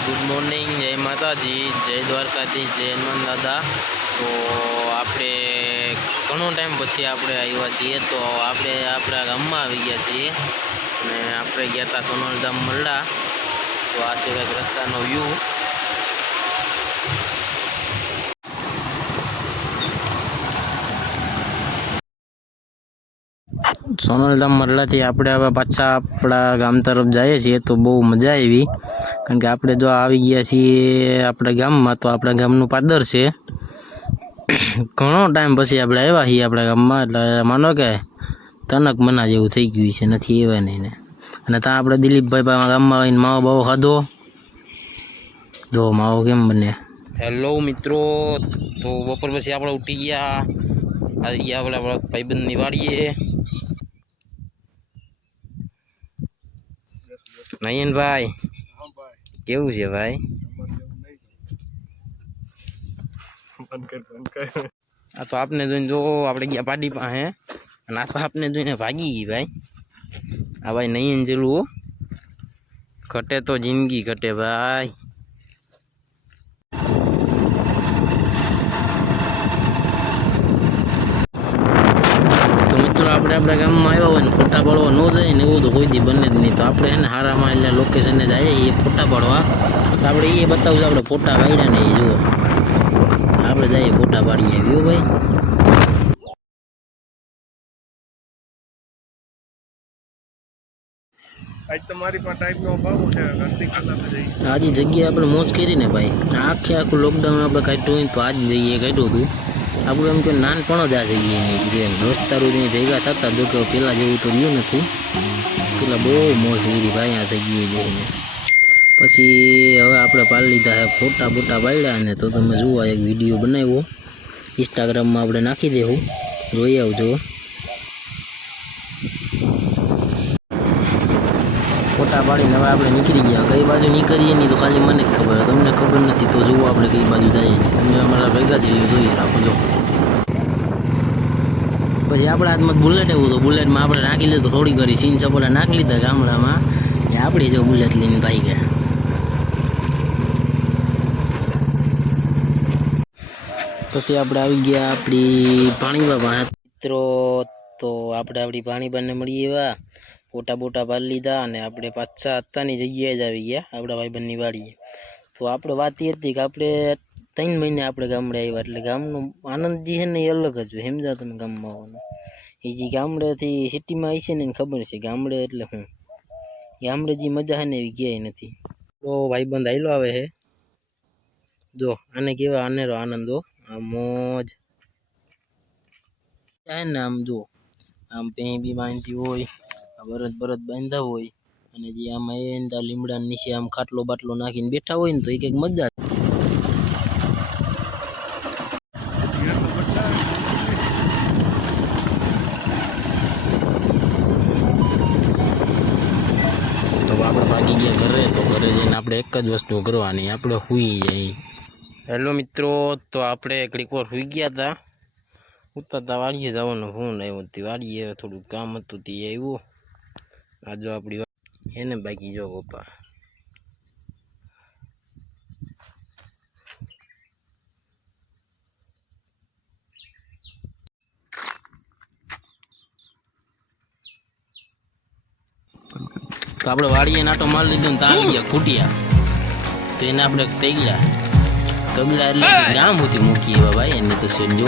Good morning, જય માતાજી, જય દ્વારકાધીશ, જય હનુમાન દાદા। તો આપણે ઘણો ટાઈમ પછી આપણે આવ્યા છીએ, તો આપણે આપણા ગામમાં આવી ગયા છીએ અને આપણે ગયા હતા સોનલધામ મરડા। તો આ છે કંઈક રસ્તાનો વ્યૂ। સોનલધામ મરડાથી આપણે હવે પાછા આપણા ગામ તરફ જઈએ છીએ। તો બહુ મજા આવી, કારણ કે આપણે જો આવી ગયા છીએ આપણા ગામમાં, તો આપણા ગામનું પાદર છે। ઘણો ટાઈમ પછી આપણે આવ્યા છીએ આપણા ગામમાં, એટલે માનો કે તનક મના જેવું થઈ ગયું છે, નથી એવા નહીં ને। અને ત્યાં આપણે દિલીપભાઈ ગામમાં આવીને માવો બાવો ખાધો, જો માવો કેમ બને। હેલો મિત્રો, તો બપોર પછી આપણે ઉઠી ગયા, આવી ગયા આપણે આપણા ભાઈબંધની વાડીએ। નયનભાઈ કેવું છે ભાઈ? આ તો આપને જોઈને જો આપણે ગયા પાડી પાસે, અને આ તો આપને જોઈને ભાગી ગઈ ભાઈ। આ ભાઈ નયન જેલું ઘટે તો જિંદગી ઘટે ભાઈ। તો મિત્રો આપણે આપણા ગામમાં આવ્યા હોય ને ફોટા પાડવા ન જાય ને એવું તો કોઈ દી બને જ નહીં। તો આપણે એને હારામાં એટલે લોકેશને જઈએ એ ફોટા પાડવા, તો આપણે એ બતાવશું આપણે ફોટા પાડ્યા ને એ જુઓ, આપણે જઈએ ફોટા પાડીએ આવ્યો ભાઈ। આજ તમારી પાસે ટાઈમનો અભાવ છે, આજી જગ્યાએ આપણે મોજ કરીને ભાઈ, આખું લોકડાઉન આપણે કાઢ્યું હોય તો આજ જગ્યાએ કાઢ્યું હતું આપણું। એમ કે નાનપણ જ આ જગ્યાએ જેમ દોસ્તારો ભેગા થતા, જો કે પેલા જેવું તો રહ્યું નથી, પેલા બહુ મોજ કરી ભાઈ આ જગ્યાએ જઈને। પછી હવે આપણે પાડી લીધા છે ફોટા બોટા પાડ્યા ને, તો તમે જુઓ એક વિડીયો બનાવ્યો, ઇન્સ્ટાગ્રામમાં આપણે નાખી દેવું, જોઈ આવજો। ફોટા પાડીને હવે આપણે નીકળી ગયા, કઈ બાજુ નીકળીએ નહીં તો ખાલી મને જ ખબર, તમને ખબર નથી તો જુઓ આપણે કઈ બાજુ જઈએ, તમે અમારા ભેગા જ જોઈએ રાખો। પછી આપણા હાથમાં બુલેટ એવું, તો બુલેટમાં આપણે નાખી લીધું, થોડી કરી સીન સપોટા નાખી લીધા ગામડામાં, આપણે જો બુલેટ લઈને ભાઈ ગયા। પછી આપણે આવી ગયા આપણી પાણીબા મિત્રો, તો આપણે આપણી પાણીબાને મળી એવા ફોટા બોટા પાડી લીધા, અને આપણે પાછા અત્યારની જગ્યાએ જ આવી ગયા આપણા ભાઈબંધની વાડીએ। તો આપણે વાત એ હતી કે આપણે 3 મહિને આપણે ગામડે આવ્યા, એટલે ગામનો આનંદ જે છે ને એ અલગ જ હોય, સમજા તમે ગામમાં આવવાનું। એ જે ગામડેથી સિટીમાં આવી છે ને એને ખબર છે ગામડે એટલે શું, ગામડે જે મજા છે ને એવી ક્યાંય નથી। તો ભાઈબંધ આયલો આવે છે, જો આને કેવા અનેરો આનંદો, આ મોજ છે ને, આમ જો આમ પેં બી બાંધતી હોય, બરદ બાંધતા હોય, અને જે આમાં એંદા લીમડા નીચે આમ ખાટલો બાટલો નાખીને બેઠા હોય ને, તો એ કંઈક મજા। તો આપણે ભાગી ગયા ઘરે, તો ઘરે જઈને આપણે એક જ વસ્તુ કરવાની, આપણે સૂઈ જાય। હેલો મિત્રો, તો આપણે ઘડીક વાર સૂઈ ગયા હતા, ઉતરતા વાડીએ જવાનું ફોન આવ્યો, તે વાડીએ થોડું કામ હતું તે આવ્યો। આ જો આપણી એને બાકી જો પપ્પા, તો આપણે વાડીએ નાટો મારી લીધો ને ત્યાં આવી ગયા ખૂટિયા, તો એને આપણે તગડ્યા એટલે ગામ હતી મૂકી એવા ભાઈ, એને તો જો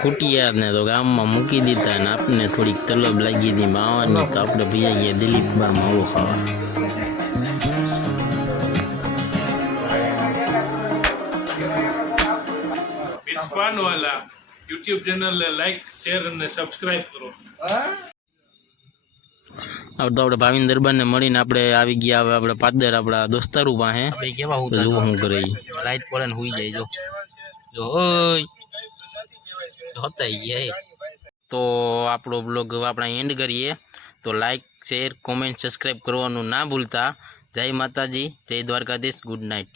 ખૂટિયારને તો ગામમાં મૂકી દીધા ને આપને થોડીક તલબ લાગી હતી માવાની, તો આપણે ભૈયા ગયા દિલીપબા માવો ખાવા. પાનવાલા યુટ્યુબ ચેનલને લાઈક શેર અને સબસ્ક્રાઇબ કરો. આપણે તો આપણે ભાવિન દરબારને મળીને આપણે આવી ગયા. હવે આપણે પાદર આપણા દોસ્તારું પાસે કેવા હું જુઓ શું કરે લાઈટ પડે ને હુઈ જાય. જો હોય હોતા ગયા. તો આપણો બ્લોગ આપણે એન્ડ કરીએ. તો લાઈક શેર કોમેન્ટ સબસ્ક્રાઈબ કરવાનું ના ભૂલતા. જય માતાજી, જય દ્વારકાધીશ, ગુડ નાઇટ.